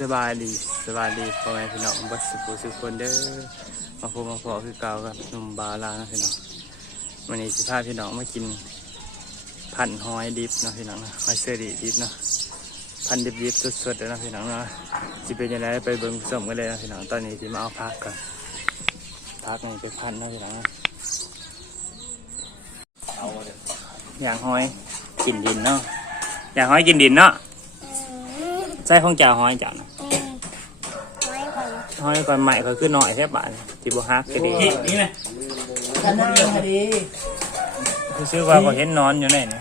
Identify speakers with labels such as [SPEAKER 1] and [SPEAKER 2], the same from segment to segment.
[SPEAKER 1] สบายดีสบายดีพ่อแม่พี่น้องบัดสุขสุขคนเด้อมาพบมาพอคือเก่ากับหนุ่มบาลานะพี่น้องวันนี้สิพาพี่น้องมากินพันหอยดิบนะพี่น้องนะหอยเสอดีดิบเนาะพันดิบดิบสดๆเลยนะพี่น้องนะจะเป็นยังไงไปเบิ่งสมกันเลยนะพี่น้องตอนนี้ที่มาเอาพักก่อนพักนี่ไปพันนะพี่น้องอย่างหอยกินดินเนาะอย่างหอยกินดินเนาะใส่ของจ่าหอยจ่านะ หอยก่อนใหม่เขาขึ้นหน่อยแค่บาทที่บฮักก็ดี
[SPEAKER 2] นี่ไหมกันนั่งพอดี
[SPEAKER 1] ชื่อว่าเขาเห็นนอนอยู่ไหนนี่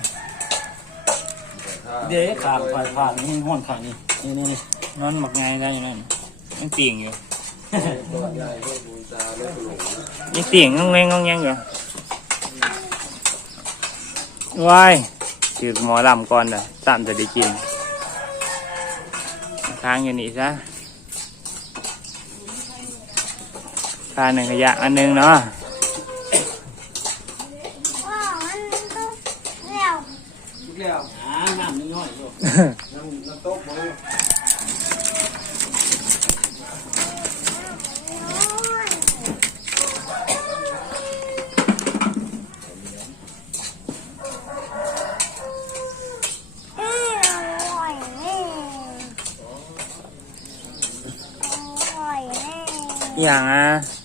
[SPEAKER 2] เดี๋ยวขาดผ่านผ่านนี่ห้อนผ่านนี่นี่นี่
[SPEAKER 1] นอนหมักไงได้อยู่นั่นยังเตียงอยู่ยังเตียงงงแงงงงแงงอยู่ว้ายถือหมอลำก่อนเด้อตามจะได้กินค้างอยู่นี่ซะ ค้างหนึ่งขยะอันหนึ่งเนาะ
[SPEAKER 3] ว้าวมันต้องเร็ว
[SPEAKER 2] ทุกแล้วอ่าน้ำน้อยๆอยู่
[SPEAKER 3] เอ้ยอร่อยแน่อร่อยแน่
[SPEAKER 1] อย่างอะ
[SPEAKER 3] อร่อยแน่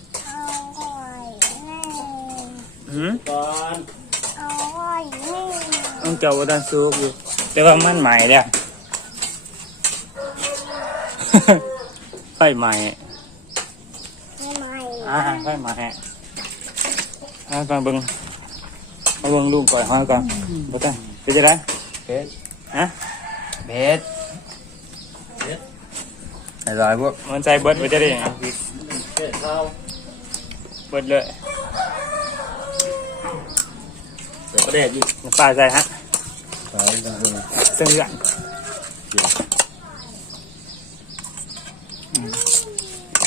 [SPEAKER 1] หืม
[SPEAKER 2] ก่อน
[SPEAKER 3] อร่อยแน่
[SPEAKER 1] ต้องเจ้าวัตนซุกอยู่ แต่ว่ามันใหม่แล้วไฟใหม่
[SPEAKER 3] ไม่ไหม
[SPEAKER 1] อ่าไฟใหม่อ่าก่อนเบิ่งเอาเบิ่งลูกก่อนห้อยก่อนบ่ได้เป็นจะได้
[SPEAKER 4] เผ็ด
[SPEAKER 1] ฮะ
[SPEAKER 4] เผ็ดอร่อยพวก
[SPEAKER 1] มันใจเบิดไว้จะได้หยัง
[SPEAKER 2] เผ็ดข้าว
[SPEAKER 1] เบิดเลย
[SPEAKER 2] เดี๋ยวประเด็ดอยู่
[SPEAKER 1] น้ำปลาใส่ฮะ
[SPEAKER 4] สายจังเลย
[SPEAKER 1] เส้นเลือด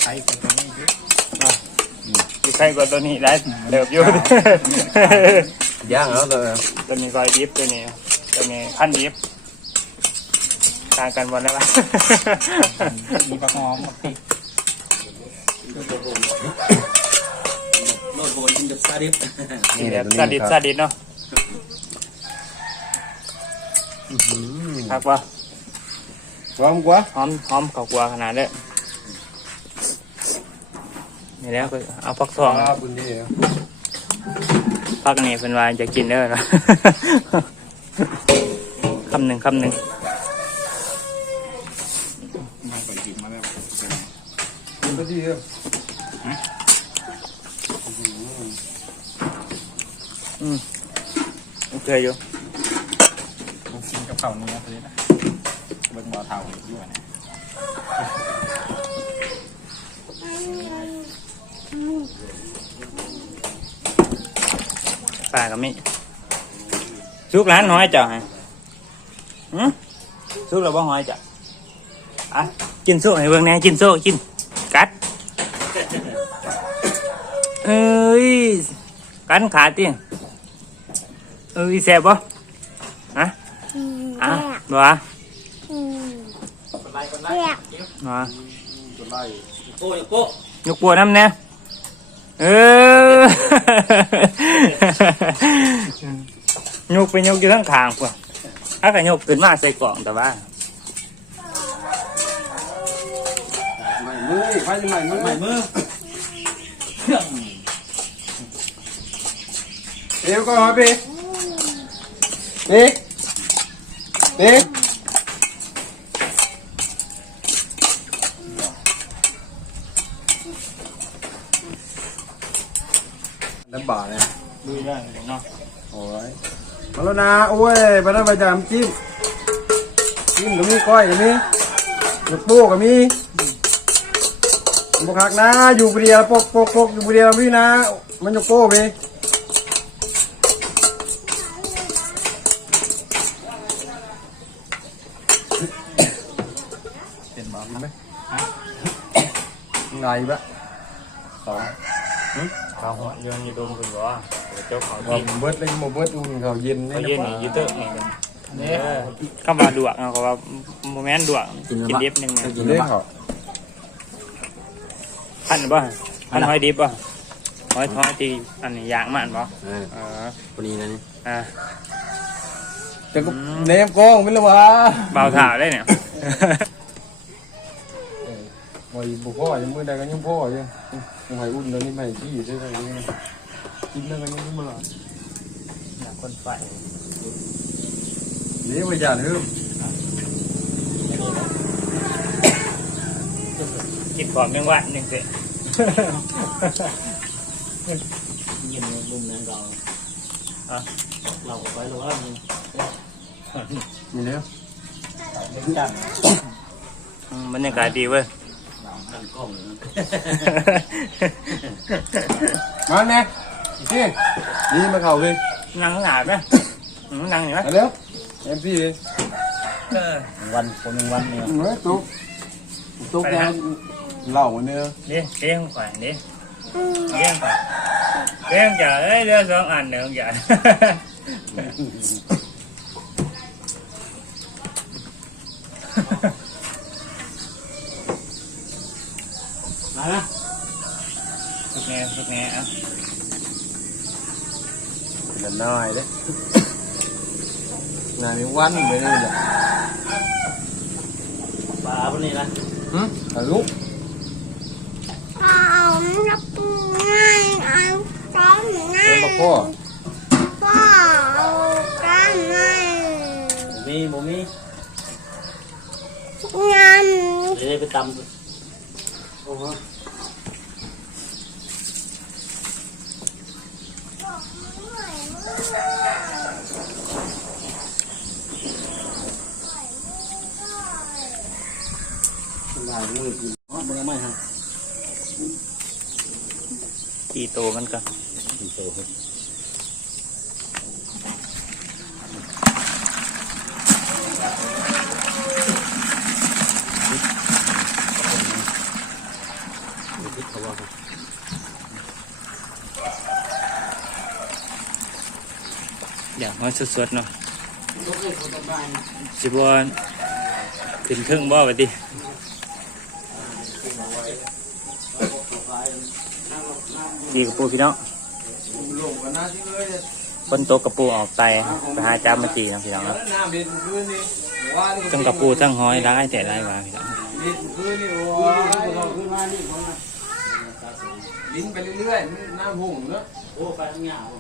[SPEAKER 1] ใส่กับตัวนี้ดิใส่กับตัวนี้ได้เดือบอยู่
[SPEAKER 4] ย่างแล้วตัว
[SPEAKER 1] ตัวนี้ก้อยดิบตัวนี้ตัวนี้ขั้นดิบต่างกันหมดแล้วปะ
[SPEAKER 2] มีปลาหอมกับพริกโรดโบนกินกับซาดิฟ
[SPEAKER 1] นี่แบบซาดิสซาดิสเนาะ ครับว่า
[SPEAKER 4] พร้อมกว่า
[SPEAKER 1] หอมหอมเขากลัวขนาดเลยนี่แล้วก็เอาฟักทอง
[SPEAKER 4] ครับคุณดี
[SPEAKER 1] ฟักนี่เป็นวายจะกินเด้อเนาะคำหนึ่งคำหนึ่ง
[SPEAKER 2] มาก่อนกินมาแล้ว
[SPEAKER 4] คุณก็ดีครับ
[SPEAKER 1] โอเคอยู่
[SPEAKER 2] กินกับข้าวนี่นะพอดีนะเบิ่งบ่อเท่าอยู่นะ
[SPEAKER 1] ปลากับมิซุกร้า นน้อยจ้ะฮะหืมซุกเราบ่หอยจ้ะอ่ะกินซุกให้เบิ่งแหน่กินซุกกินกัดเอ้ยกันขาติเอ้ยแซ่บบ่ฮะ
[SPEAKER 3] อืม
[SPEAKER 1] อ่ะ
[SPEAKER 3] แซ่บ
[SPEAKER 1] บ่วะ
[SPEAKER 3] อืม
[SPEAKER 2] ไล่ก่อนไล่
[SPEAKER 3] แซ่บ
[SPEAKER 1] บ่วะ
[SPEAKER 4] ตัวไล่
[SPEAKER 2] โก้ยโก้
[SPEAKER 1] ยกปัวน้ำเนี่ยเออยกไปยกอยู่ทั้งขางพวกถ้าก็ยกขึ้นมาใส่กล่องแต่ว่า
[SPEAKER 4] ใหม่มือไฟจะใหม่มือ
[SPEAKER 2] ใหม่มือ
[SPEAKER 4] เดี๋ยวก็มาพี่พี่ พี่น้ำบ่าเนี่ย
[SPEAKER 1] ดูได้เนาะ
[SPEAKER 4] โอ้ยมาแล้วนะโอ้ยไปนั่งไปจามจิ้มจิ้มก็มีก้อยก็มีลูกโป้ก็มีบุคักนะ อยู่เปรียวปกปกปกอยู่เปรียวพี่นะ มันจะโป้พี่ เป็นบ้าไหมไงบะสอง
[SPEAKER 1] เขาหัวเรื่องอยู่ดมคือว่าเจ้าเขา
[SPEAKER 4] ว่า
[SPEAKER 1] ที่
[SPEAKER 4] เบิดเลยโมเบิดอุ่นเขาเย็น
[SPEAKER 1] เขา
[SPEAKER 4] นี่
[SPEAKER 1] เย็นนี่อยืดเตอะนี่กัน
[SPEAKER 2] เนี่ย
[SPEAKER 1] เข้ามาดวกเอาก็ว่าโมเมนต์ดวกกินดิบหนึ่งแม่
[SPEAKER 4] กินได้เหรอ
[SPEAKER 1] พันบ่พันหอยดิบบ่หอยทอยตีอันนี้ย่างมันบ่
[SPEAKER 4] เออ
[SPEAKER 1] เออ
[SPEAKER 4] พอดีนะนี่
[SPEAKER 1] อ่า
[SPEAKER 4] แต่ก็เนมกล้องไม่ละวะ
[SPEAKER 1] เบาถ่าได้เนี่ย
[SPEAKER 4] วายบุพ่อยังมือใดก็ยังพ่อยังยังให้อุ่นแล้วนี่ไม่ขี้ใช่ไหมกินแล้วก็ยังมาหล่อ
[SPEAKER 1] คนไฟ
[SPEAKER 4] นี่ไปจานเพิ่ม
[SPEAKER 1] กินขอบเมืองวัดหนึ่งสิ
[SPEAKER 2] ยินลุมนั้นเราเราไปหรือว่ามี
[SPEAKER 4] มีแล้ว
[SPEAKER 2] เล่นจัน
[SPEAKER 1] อืมบรรยากาศดีเว้ย
[SPEAKER 2] ดันกล้องเลย
[SPEAKER 4] มาแน่พี่นี่มาเข่าเลย
[SPEAKER 1] นั่งข้างหน้าไหมอืมนั่งอยู่ไหม
[SPEAKER 4] มาเร็วเอ็มพี่เลย
[SPEAKER 1] เออ
[SPEAKER 2] วันคนหนึ่งวันเนี่ย
[SPEAKER 4] เฮ้ยตุ๊กตุ๊กแกเหล่าเนี่ย
[SPEAKER 1] นี่เลี้ยงขวัญนี่เลี้ยงขวัญเลี้ยงจ่าเอ้ยเรือสองอันเดี๋ยวจ่า
[SPEAKER 2] มาละ
[SPEAKER 1] ทุกแง่ทุกแง่เอะ
[SPEAKER 4] เงินน้อยเลยนายมีวันไปเลยแหละ
[SPEAKER 2] ปลาพวกนี้นะ
[SPEAKER 4] หืมถ่ายรูป
[SPEAKER 3] เอานับง่ายเอาต้มง่า
[SPEAKER 4] เอ็
[SPEAKER 3] ย
[SPEAKER 4] มพ่อ
[SPEAKER 3] พ่อเอาต้มง่าย
[SPEAKER 2] มีบ่มี
[SPEAKER 3] งาน
[SPEAKER 2] เดี๋ยวไปตำ
[SPEAKER 4] ถ่าย มือกิน
[SPEAKER 2] อ๋อมึงไม่ฮะ
[SPEAKER 1] กี่โตมันก็
[SPEAKER 2] โต
[SPEAKER 1] อย่างน้อยสดๆเนาะสิบวันขึ้นเครื่องบ่ไปดิ ดีกับปูพี่น้อง
[SPEAKER 4] ลงกันหน้าที่เลยเนี่ย
[SPEAKER 1] คนโตกกระปูออกไตไปหาจ้ามาจีนะพี่น้องเนาะ
[SPEAKER 4] น้ำเบ็ดคืนนี่ว่านี่
[SPEAKER 1] ทั้งกระปูทั้งหอยร้ายแต่ร้ายมาพี่น้อง
[SPEAKER 4] เบ็ดคืนนี่โอ้ย
[SPEAKER 2] ขึ้นมานี่คนละ
[SPEAKER 4] ลิ้นไปเรื่อยๆมันน้ำหุ่งเนาะ
[SPEAKER 2] โอ้ไปทั้งหยาบ